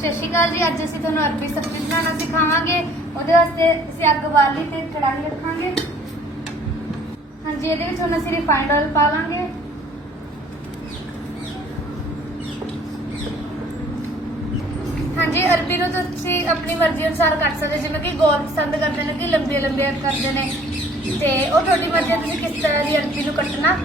ਸਤਿ ਸ਼੍ਰੀ ਅਕਾਲ ਜੀ। ਅੱਜ ਅਸੀਂ ਤੁਹਾਨੂੰ ਅਰਬੀ ਸਬਜ਼ੀ ਬਣਾਉਣਾ ਸਿਖਾਵਾਂਗੇ। ਉਹਦੇ ਵਾਸਤੇ ਅਸੀਂ ਅੱਗ ਬਾਲ ਲਈ ਤੇ ਕੜਾਹੀ ਰੱਖਾਂਗੇ। ਹਾਂਜੀ, ਇਹਦੇ ਵਿੱਚ ਹੁਣ ਅਸੀਂ ਰਿਫਾਈਂਡ ਆਇਲ ਪਾ ਲਾਂਗੇ। ਹਾਂਜੀ, ਅਰਬੀ ਨੂੰ ਤੁਸੀਂ ਆਪਣੀ ਮਰਜ਼ੀ ਅਨੁਸਾਰ ਕੱਟ ਸਕਦੇ, ਜਿਵੇਂ ਕਿ ਗੋਲ ਪਸੰਦ ਕਰਦੇ ਨੇ ਕਿ ਲੰਬੀਆਂ ਲੰਬੀਆਂ ਕਰਦੇ ਨੇ, ਤੇ ਉਹ ਤੁਹਾਡੀ ਮਰਜ਼ੀ ਤੁਸੀਂ ਕਿਸ ਤਰ੍ਹਾਂ ਦੀ ਅਰਬੀ ਨੂੰ ਕੱਟਣਾ।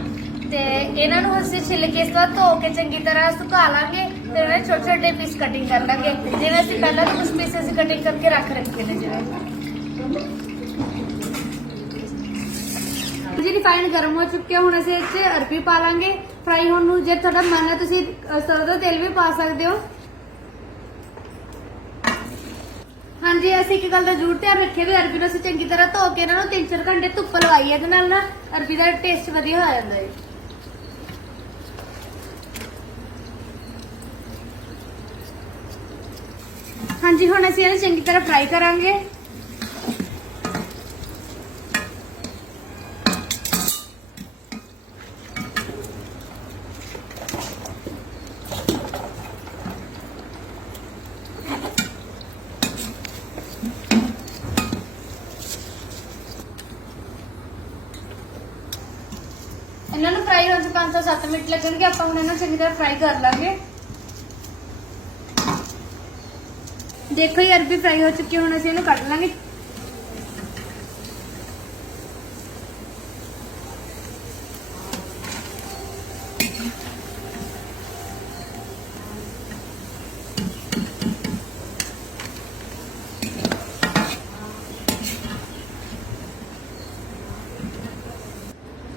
ਤੇ ਇਹਨਾਂ ਨੂੰ ਅਸੀਂ ਛਿੱਲ ਕੇ ਇਸ ਤੋਂ ਬਾਅਦ ਧੋ ਕੇ ਚੰਗੀ ਤਰ੍ਹਾਂ ਸੁਕਾ ਲਾਂਗੇ ਤੇ ਇਹਨਾਂ ਦੇ ਛੋਟੇ ਛੋਟੇ ਪੀਸ ਕਟਿੰਗ ਕਰ ਲਾਂਗੇ, ਜਿਵੇਂ ਅਸੀਂ ਪਹਿਲਾਂ ਕੁਝ ਪੀਸ ਅਸੀਂ ਕਟਿੰਗ ਕਰਕੇ ਰੱਖ ਰੱਖੇ ਨੇ। ਜਿਵੇਂ ਜੀ ਰਿਫਾਈਂਡ ਗਰਮ ਹੋ ਚੁੱਕਿਆ, ਹੁਣ ਅਸੀਂ ਇਹ 'ਚ ਅਰਬੀ ਪਾ ਲਾਂਗੇ ਫਰਾਈ ਹੋਣ ਨੂੰ। ਜੇ ਤੁਹਾਡਾ ਮਨ ਹੈ ਤੁਸੀਂ ਸਰੋਂ ਦਾ ਤੇਲ ਵੀ ਪਾ ਸਕਦੇ ਹੋ। ਹਾਂਜੀ, ਅਸੀਂ ਇੱਕ ਗੱਲ ਦਾ ਜ਼ਰੂਰ ਧਿਆਨ ਰੱਖਿਆ ਵੀ ਅਰਬੀ ਨੂੰ ਅਸੀਂ ਚੰਗੀ ਤਰ੍ਹਾਂ ਧੋ ਕੇ ਇਹਨਾਂ ਨੂੰ 3-4 ਘੰਟੇ ਧੁੱਪ ਲਵਾਈ ਹੈ, ਇਹਦੇ ਨਾਲ ਨਾ ਅਰਬੀ ਦਾ ਟੇਸਟ ਵਧੀਆ ਹੋ ਜਾਂਦਾ ਹੈ। ਹਾਂਜੀ, ਹੁਣ ਅਸੀਂ ਇਹਨੂੰ ਚੰਗੀ ਤਰ੍ਹਾਂ ਫਰਾਈ ਕਰਾਂਗੇ। ਇਹਨਾਂ ਨੂੰ ਫਰਾਈ ਹੋਣ 'ਚ 5 ਤੋਂ 7 ਮਿੰਟ ਲੱਗਣਗੇ। ਆਪਾਂ ਹੁਣ ਇਹਨਾਂ ਚੰਗੀ ਤਰ੍ਹਾਂ ਫਰਾਈ ਕਰ ਲਾਂਗੇ। ਦੇਖੋ ਜੀ, ਅਰਬੀ ਫਰਾਈ ਹੋ ਚੁੱਕੀ, ਹੁਣ ਅਸੀਂ ਇਹਨੂੰ ਕੱਢ ਲਾਂਗੇ।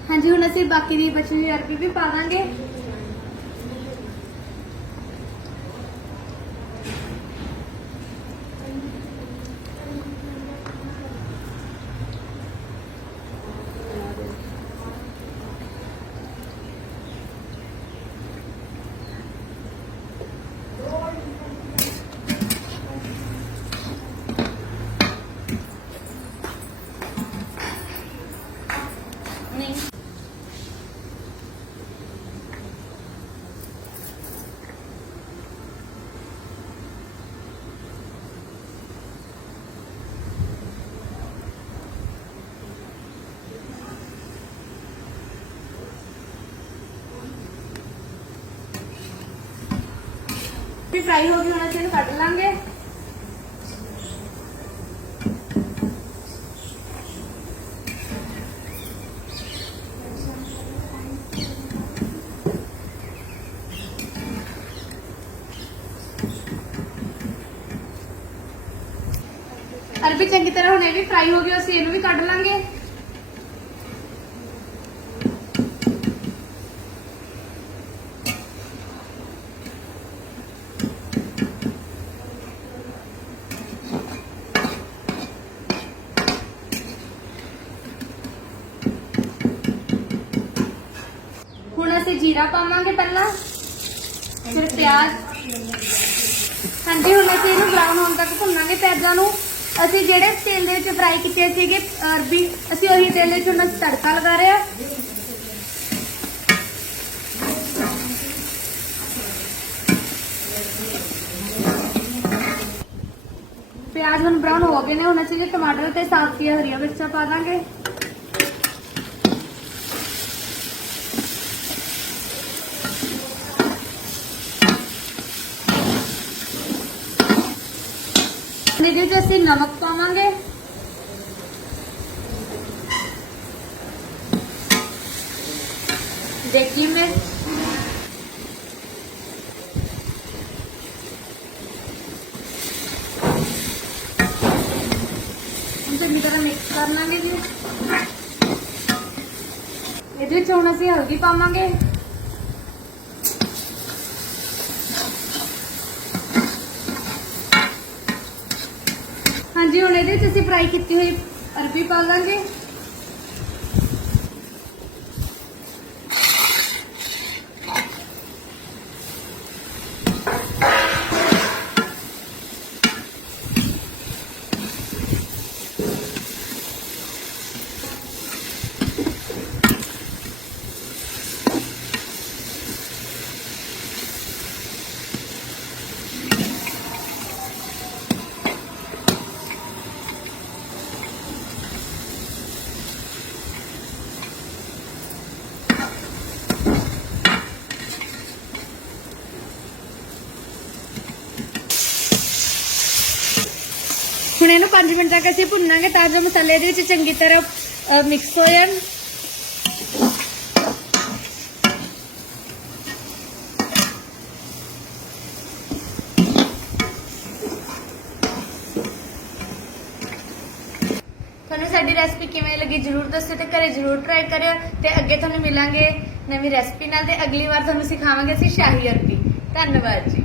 ਹਾਂਜੀ, ਹੁਣ ਅਸੀਂ ਬਾਕੀ ਦੀ ਬਚੀ ਹੋਈ ਅਰਬੀ ਵੀ ਪਾ ਦਾਂਗੇ। फ्राई होगी, होना चाहिए, कट लांगे। अरबी चंगी तरह हुणे भी फ्राई हो गई, असीं इहनूं भी कट लांगे। जीरा पावांगे पहला, फिर प्याज। हाँ जी, हुण असीं इहनूं ब्राउन होण तक भुनांगे प्याज़ां नूं। असीं जिहड़े तेल दे विच फ्राई कीते सीगे अरबी, असीं ओही तेल दे विच हुण तड़का लगा रहे हैं। प्याज हुण ब्राउन हो गए ने, हुण असीं टमाटर ते साफ कीतियां हरियां मिर्चां पा दांगे। असीं नमक पावांगे, देगी मिर्च, चंगी तरह मिक्स कर लांगे जी। इहदे विच हुण असीं हल्दी पावांगे, हाँ जी, हुण इहदे विच असीं फ्राई की हुई अरबी पा देंगे। ਹੁਣ ਇਹਨੂੰ 5 ਮਿੰਟ ਤੱਕ ਅਸੀਂ ਭੁੰਨਾਂਗੇ ਤਾਂ ਜੋ ਮਸਾਲੇ ਦੇ ਵਿੱਚ ਚੰਗੀ ਤਰ੍ਹਾਂ ਮਿਕਸ ਹੋ ਜਾਣ। ਤੁਹਾਨੂੰ ਸਾਡੀ ਰੈਸਪੀ ਕਿਵੇਂ ਲੱਗੀ ਜਰੂਰ ਦੱਸਿਓ ਤੇ ਘਰੇ ਜਰੂਰ ਟਰਾਈ ਕਰਿਓ ਤੇ ਅੱਗੇ ਤੁਹਾਨੂੰ ਮਿਲਾਂਗੇ ਨਵੀਂ ਰੈਸਪੀ ਨਾਲ ਤੇ ਅਗਲੀ ਵਾਰ ਤੁਹਾਨੂੰ ਸਿਖਾਵਾਂਗੇ ਅਸੀਂ ਸ਼ਾਹੀ ਅਰਬੀ। ਧੰਨਵਾਦ ਜੀ।